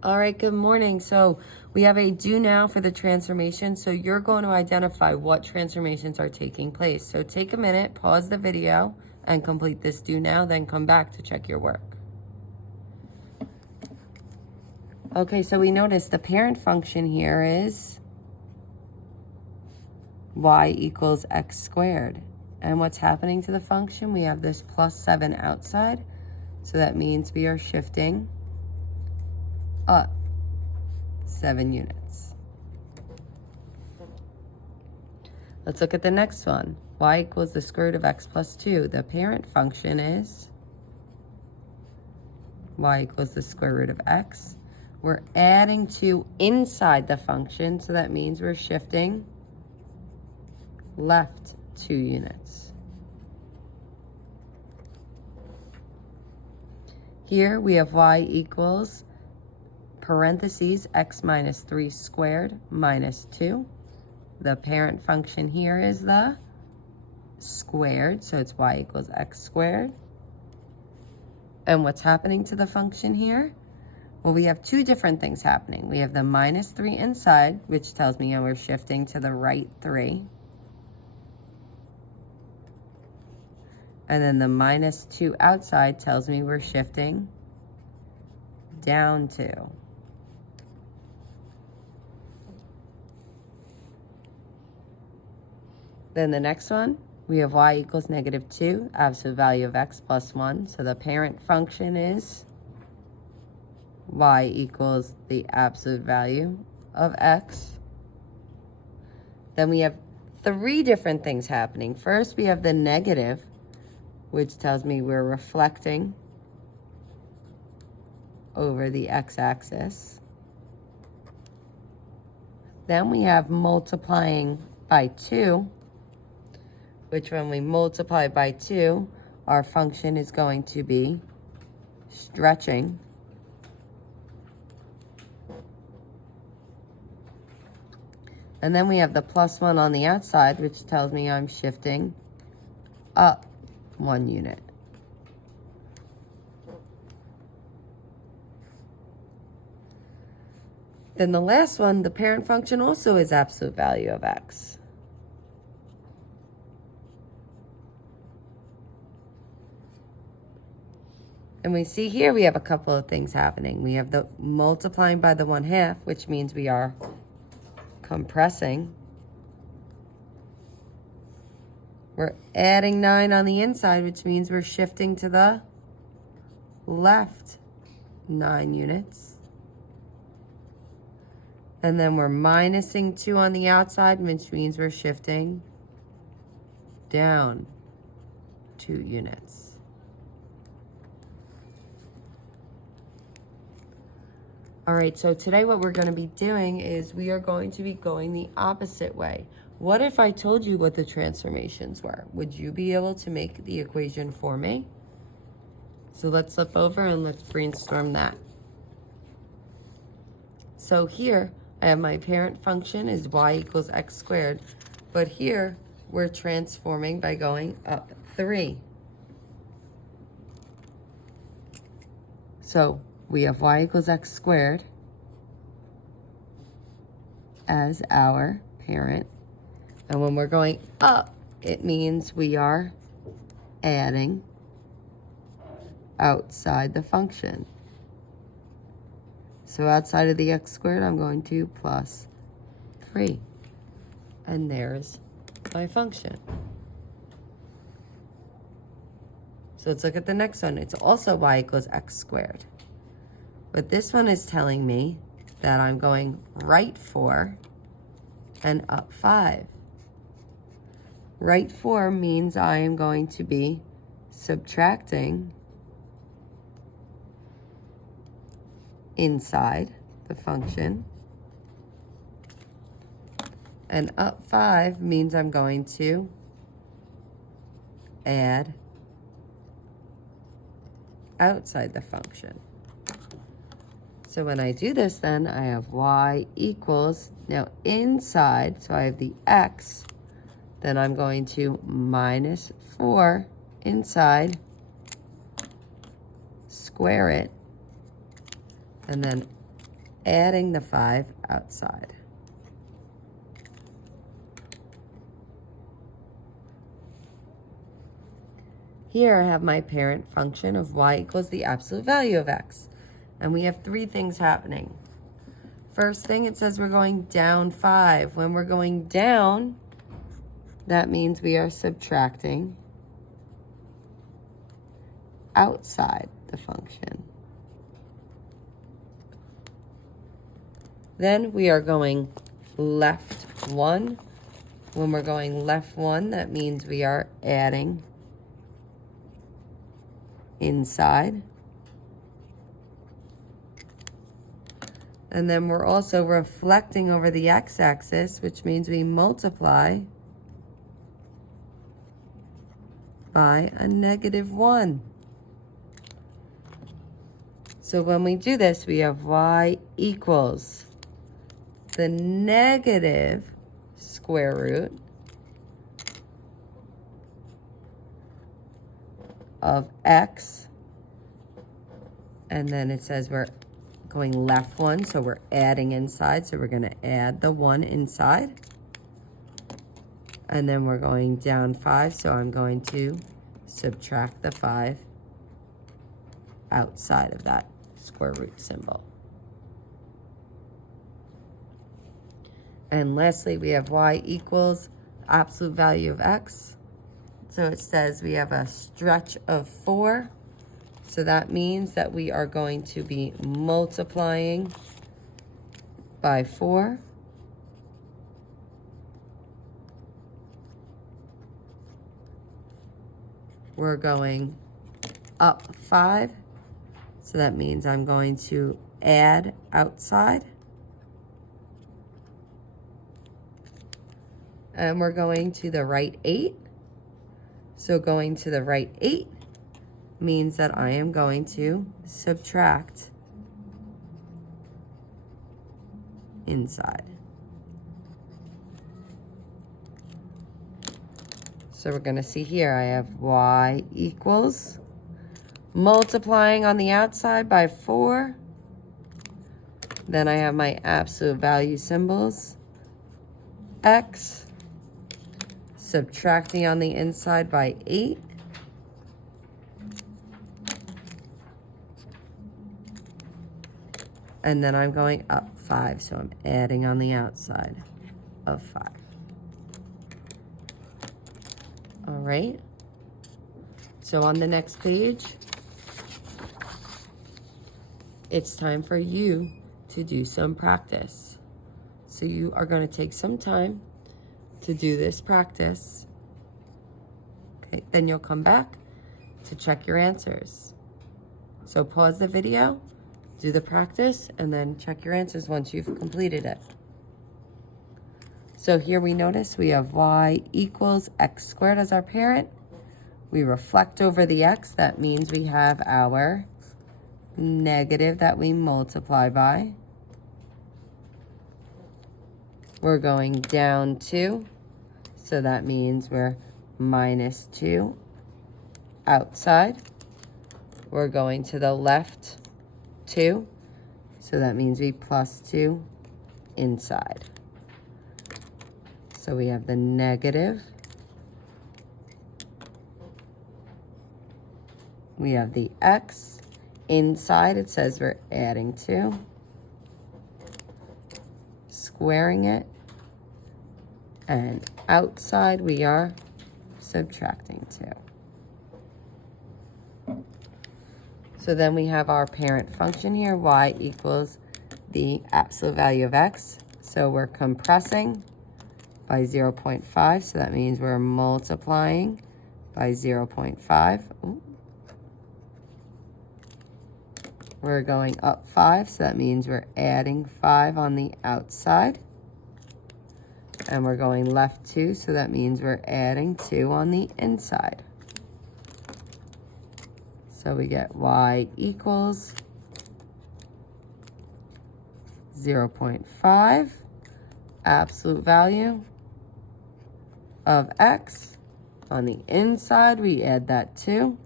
All right, good morning. So we have a do now for the transformation. So you're going to identify what transformations are taking place. So take a minute, pause the video, and complete this do now, then come back to check your work. Okay, so we notice the parent function here is y equals x squared. And what's happening to the function? We have this plus 7 outside. So that means we are shifting up 7 units. Let's look at the next one. Y equals the square root of x plus 2. The parent function is y equals the square root of x. We're adding 2 inside the function, so that means we're shifting left 2 units. Here we have y equals parentheses x minus 3 squared minus 2. The parent function here is the squared, so it's y equals x squared. And what's happening to the function here? Well, we have 2 different things happening. We have the minus 3 inside, which tells me we're shifting to the right 3. And then the minus 2 outside tells me we're shifting down 2. Then the next one, we have y equals negative 2, absolute value of x plus 1. So the parent function is y equals the absolute value of x. Then we have 3 different things happening. First, we have the negative, which tells me we're reflecting over the x-axis. Then we have multiplying by 2, which when we multiply by 2, our function is going to be stretching. And then we have the plus 1 on the outside, which tells me I'm shifting up 1 unit. Then the last one, the parent function also is absolute value of x. And we see here we have a couple of things happening. We have the multiplying by the 1/2, which means we are compressing. We're adding 9 on the inside, which means we're shifting to the left 9 units. And then we're minusing 2 on the outside, which means we're shifting down 2 units. All right, so today what we're going to be doing is we are going to be going the opposite way. What if I told you what the transformations were? Would you be able to make the equation for me? So let's flip over and let's brainstorm that. So here I have my parent function is y equals x squared, but here we're transforming by going up 3. So we have y equals x squared as our parent. And when we're going up, it means we are adding outside the function. So outside of the x squared, I'm going to plus 3. And there's my function. So let's look at the next one. It's also y equals x squared. But this one is telling me that I'm going right 4 and up 5. Right 4 means I am going to be subtracting inside the function. And up 5 means I'm going to add outside the function. So when I do this, then I have y equals, now inside, so I have the x, then I'm going to minus 4 inside, square it, and then adding the 5 outside. Here I have my parent function of y equals the absolute value of x. And we have 3 things happening. First thing, it says we're going down 5. When we're going down, that means we are subtracting outside the function. Then we are going left 1. When we're going left 1, that means we are adding inside. And then we're also reflecting over the x-axis, which means we multiply by a -1. So when we do this, we have y equals the negative square root of x, and then it says we're going left 1, so we're adding inside, so we're going to add the 1 inside. And then we're going down 5, so I'm going to subtract the 5 outside of that square root symbol. And lastly, we have y equals absolute value of x. So it says we have a stretch of 4. So that means that we are going to be multiplying by 4. We're going up 5. So that means I'm going to add outside. And we're going to the right 8. So going to the right 8 means that I am going to subtract inside. So we're going to see here I have y equals multiplying on the outside by 4. Then I have my absolute value symbols, x, subtracting on the inside by 8. And then I'm going up 5, so I'm adding on the outside of 5. All right. So on the next page, it's time for you to do some practice. So you are going to take some time to do this practice. Okay, then you'll come back to check your answers. So pause the video, do the practice, and then check your answers once you've completed it. So here we notice we have y equals x squared as our parent. We reflect over the x. That means we have our negative that we multiply by. We're going down 2. So that means we're -2 outside. We're going to the left 2. So that means we +2 inside. So we have the negative. We have the x. Inside it says we're adding 2. Squaring it. And outside we are subtracting 2. So then we have our parent function here, y equals the absolute value of x. So we're compressing by 0.5, so that means we're multiplying by 0.5. Ooh. We're going up 5, so that means we're adding 5 on the outside. And we're going left 2, so that means we're adding 2 on the inside. So we get y equals 0.5, absolute value of x. On the inside, we add that 2.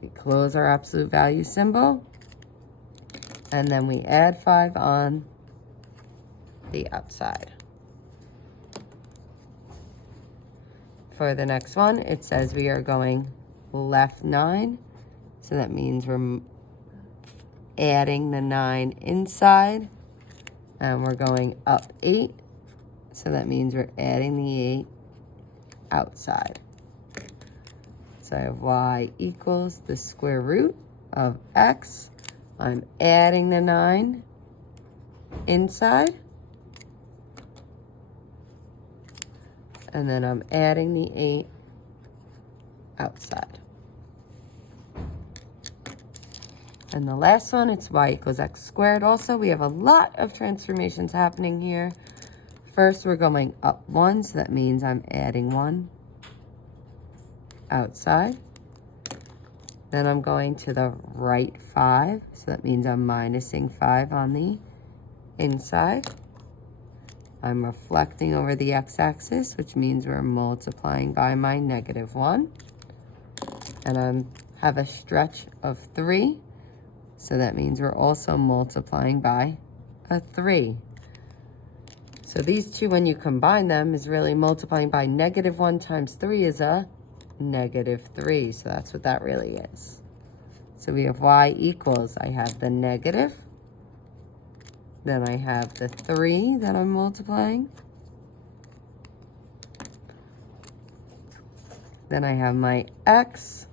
We close our absolute value symbol. And then we add 5 on the outside. For the next one, it says we are going left 9. So that means we're adding the 9 inside. And we're going up 8. So that means we're adding the 8 outside. So I have y equals the square root of x. I'm adding the 9 inside. And then I'm adding the 8 outside. And the last one, it's y equals x squared. Also, we have a lot of transformations happening here. First, we're going up 1, so that means I'm adding 1 outside. Then I'm going to the right 5, so that means I'm minusing 5 on the inside. I'm reflecting over the x-axis, which means we're multiplying by my -1. And I have a stretch of 3, so that means we're also multiplying by a 3. So these two, when you combine them, is really multiplying by -1 times 3 is a -3. So that's what that really is. So we have y equals, I have the negative, then I have the 3 that I'm multiplying, then I have my x.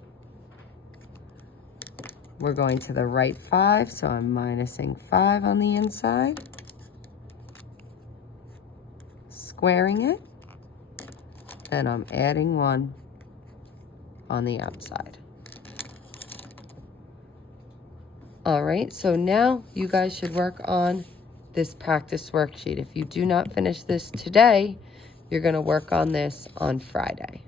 We're going to the right 5, so I'm minusing 5 on the inside, squaring it, then I'm adding 1 on the outside. All right, so now you guys should work on this practice worksheet. If you do not finish this today, you're going to work on this on Friday.